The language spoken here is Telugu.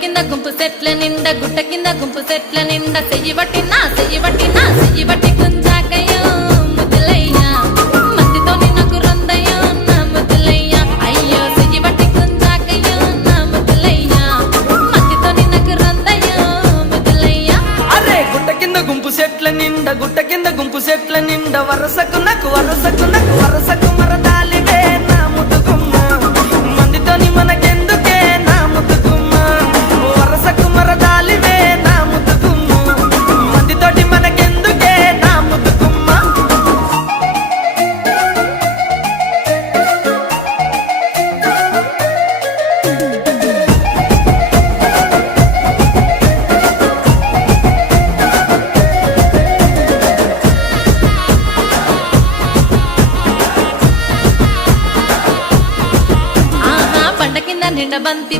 కింద గుంపు సెట్ల నిండా గుట్ట కింద గుంపు సెట్ల నిండా చెయ్యి బట్టి గుంజాకయ్యో ముద్దులయ్యా మందితో నాకు రొందయ్యో నా ముద్దులయ్యా అయ్యో చెయ్యి బట్టి గుంజాకయ్యో నా ముద్దులయ్యా మందితో నాకు రొందయ్యో ముద్దులయ్యా అరే గుట్ట కింద గుంపు సెట్ల నిండా వరసకు మరదాలివే నా ముద్దుగుమ్మ మందితోని మనకెందుకే నా ముద్దుగుమ్మ వరసకు మరదాలివే నా ముద్దుగుమ్మ మందితోటి మనకెందుకే నా ముద్దుగుమ్మ ఆహా పంట కింద నిండా బంతి